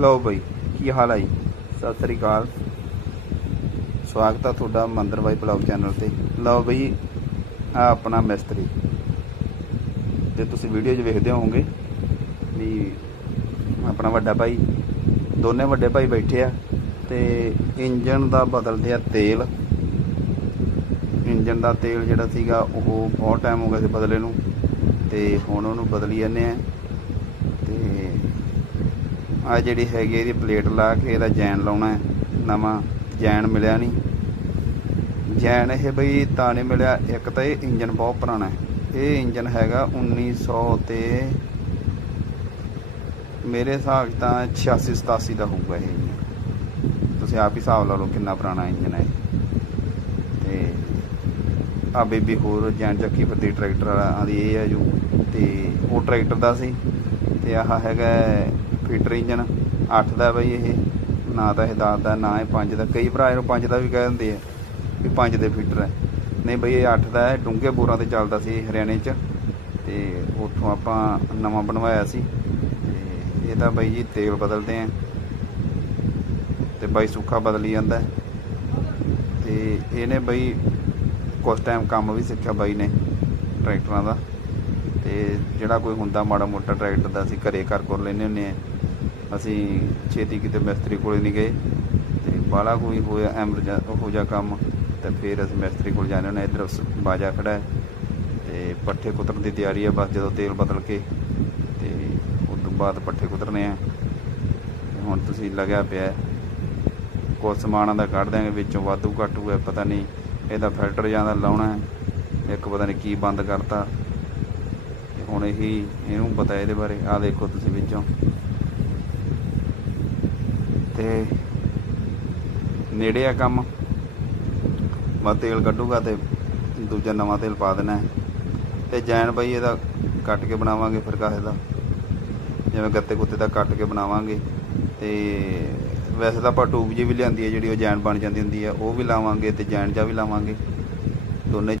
ਲਓ ਬਈ, ਕੀ ਹਾਲ ਹੈ ਜੀ? ਸਤਿ ਸ੍ਰੀ ਅਕਾਲ। ਸਵਾਗਤ ਆ ਤੁਹਾਡਾ ਮੰਦਰ ਬਾਈ ਬਲੌਗ ਚੈਨਲ ਤੇ। ਲਓ ਬਈ, ਆ ਆਪਣਾ ਮਿਸਤਰੀ। ਤੇ ਤੁਸੀਂ ਵੀਡੀਓ 'ਚ ਵੇਖਦੇ ਹੋਵੋਗੇ ਵੀ ਆਪਣਾ ਵੱਡਾ ਭਾਈ, ਦੋਨੇ ਵੱਡੇ ਭਾਈ ਬੈਠੇ ਆ ਤੇ ਇੰਜਨ ਦਾ ਬਦਲਦੇ ਆ ਤੇਲ। ਇੰਜਨ ਦਾ ਤੇਲ ਜਿਹੜਾ ਸੀਗਾ, ਉਹ ਬਹੁਤ ਟਾਈਮ ਹੋ ਗਿਆ ਸੀ ਬਦਲੇ ਨੂੰ ਤੇ ਹੁਣ ਉਹਨੂੰ ਬਦਲੀ ਜਾਂਦੇ ਆ। ਤੇ ਆ ਜਿਹੜੀ ਹੈਗੀ ਇਹਦੀ ਪਲੇਟ ਲਾ ਕੇ ਇਹਦਾ ਜੈਨ ਲਾਉਣਾ ਹੈ। ਨਵਾਂ ਜੈਨ ਮਿਲਿਆ ਨਹੀਂ। ਜੈਨ ਇਹ ਬਈ ਤਾਂ ਨਹੀਂ ਮਿਲਿਆ, ਇੱਕ ਤਾਂ ਇਹ ਇੰਜਨ ਬਹੁਤ ਪੁਰਾਣਾ ਹੈ। ਇਹ ਇੰਜਨ ਹੈਗਾ 1900 ਤੇ ਮੇਰੇ ਹਿਸਾਬ 'ਚ ਤਾਂ 86 87 ਦਾ ਹੋਊਗਾ ਇਹ ਇੰਜਨ। ਤੁਸੀਂ ਆਪ ਹੀ ਹਿਸਾਬ ਲਾ ਲਓ ਕਿੰਨਾ ਪੁਰਾਣਾ ਇੰਜਨ ਹੈ ਇਹ। ਤੇ ਆ ਬੇਬੀ ਹੋਰ ਜੈਨ ਚੱਕੀ ਫੱਦੀ ਟਰੈਕਟਰ ਵਾਲਾ ਦੀ ਇਹ ਹੈ ਜੋ। ਤੇ ਉਹ ਟਰੈਕਟਰ ਦਾ ਸੀ। ਤੇ ਆਹ ਹੈਗਾ ਫੀਟਰ ਇੰਜਨ 8 ਦਾ ਬਈ ਇਹ, ਨਾ ਤਾਂ ਇਹ 10 ਦਾ, ਨਾ ਇਹ 5 ਦਾ। ਕਈ ਭਰਾ ਇਹਨੂੰ 5 ਦਾ ਵੀ ਕਹਿ ਦਿੰਦੇ ਆ ਵੀ 5 ਦੇ ਫੀਟਰ ਹੈ। ਨਹੀਂ ਬਈ ਇਹ 8 ਦਾ ਹੈ, ਡੂੰਘੇ ਬੋਰਾਂ ਤੇ ਚੱਲਦਾ ਸੀ ਹਰਿਆਣੇ 'ਚ। ਤੇ ਉੱਥੋਂ ਆਪਾਂ ਨਵਾਂ ਬਣਵਾਇਆ ਸੀ। ਤੇ ਇਹਦਾ ਬਈ ਜੀ ਤੇਲ ਬਦਲਦੇ ਆ। ਤੇ ਬਾਈ ਸੁੱਖਾ ਬਦਲੀ ਜਾਂਦਾ ਹੈ। ਤੇ ਇਹਨੇ ਬਈ ਕੁਝ ਟਾਈਮ ਕੰਮ ਵੀ ਸਿੱਖਿਆ ਬਾਈ ਨੇ ਟਰੈਕਟਰਾਂ ਦਾ। ਤੇ ਜਿਹੜਾ ਕੋਈ ਹੁੰਦਾ ਮਾੜਾ ਮੋਟਾ ਟਰੈਕਟਰ ਦਾ ਅਸੀਂ ਘਰੇ ਕਰ ਕਰ ਲੈਨੇ ਹੁੰਨੇ ਆ। ਅਸੀਂ ਛੇਤੀ ਕਿਤੇ ਮਿਸਤਰੀ ਕੋਲੇ ਨਹੀਂ ਗਏ ਤੇ ਬਾਲਾ ਕੋਈ ਹੋਇਆ ਐਮਰਜੈਂ, ਹੋ ਜਾ ਕੰਮ, ਤੇ ਫਿਰ ਅਸੀਂ ਮਿਸਤਰੀ ਕੋਲ ਜਾਂਦੇ ਹੁੰਨੇ ਇੱਧਰ ਬਾਜਾ ਖੜਾ ਹੈ ਤੇ ਪੱਠੇ ਕੁਤਰਨ ਦੀ ਤਿਆਰੀ ਹੈ ਬਸ ਜਦੋਂ ਤੇਲ ਬਦਲ ਕੇ ਤੇ ਉਸ ਤੋਂ ਬਾਅਦ ਪੱਠੇ ਕੁਤਰਨੇ ਆ। ਹੁਣ ਤੁਸੀਂ ਲੱਗਿਆ ਪਿਆ ਹੈ। ਕੁਛ ਸਮਾਨਾਂ ਦਾ ਕੱਢ ਦਿਆਂਗੇ, ਵਿੱਚੋਂ ਵਾਧੂ ਘਾਟੂ ਹੈ ਪਤਾ ਨਹੀਂ ਇਹਦਾ ਫਿਲਟਰ ਜਾਂਦਾ ਲਾਉਣਾ ਹੈ। ਇੱਕ ਪਤਾ ਨਹੀਂ ਕੀ ਬੰਦ ਕਰਤਾ। ਤੇ ਹੁਣ ਇਹੀ, ਇਹਨੂੰ ਪਤਾ ਇਹਦੇ ਬਾਰੇ। ਆਹ ਦੇਖੋ ਤੁਸੀਂ ਵਿੱਚੋਂ। ਤੇ ਨੇੜੇ ਆ ਕੰਮ। ਮੈਂ ਤੇਲ ਕੱਢੂਗਾ ਤੇ ਦੂਜਾ ਨਵਾਂ ਤੇਲ ਪਾ ਦੇਣਾ ਹੈ। ਤੇ ਜੈਨ ਬਾਈ ਇਹਦਾ ਕੱਟ ਕੇ ਬਣਾਵਾਂਗੇ ਫਿਰ ਕਾਹੇ ਦਾ। ਜਿਵੇਂ ਗੱਤੇ ਗੁੱਤੇ ਦਾ ਕੱਟ ਕੇ ਬਣਾਵਾਂਗੇ। ਤੇ ਵੈਸੇ ਤਾਂ ਆਪਾਂ ਟੂਬ ਜੀ ਵੀ ਲਿਆਂਦੀ ਹੈ, ਜਿਹੜੀ ਉਹ ਜੈਨ ਬਣ ਜਾਂਦੀ ਹੁੰਦੀ ਹੈ, ਉਹ ਵੀ ਲਾਵਾਂਗੇ ਤੇ ਜੈਨ ਜਾ ਵੀ ਲਾਵਾਂਗੇ। ਦੋਨੇ